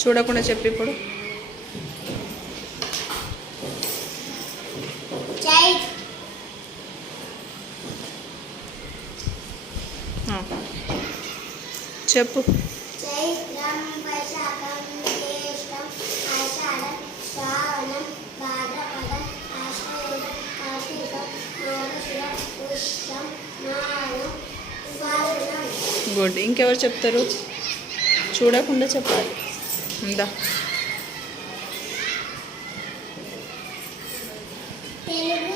చూడకుండా చెప్పు ఇప్పుడు. చెప్పు. గుడ్. ఇంకెవరు చెప్తారు? చూడకుండా చెప్పాలి. 된다. 네.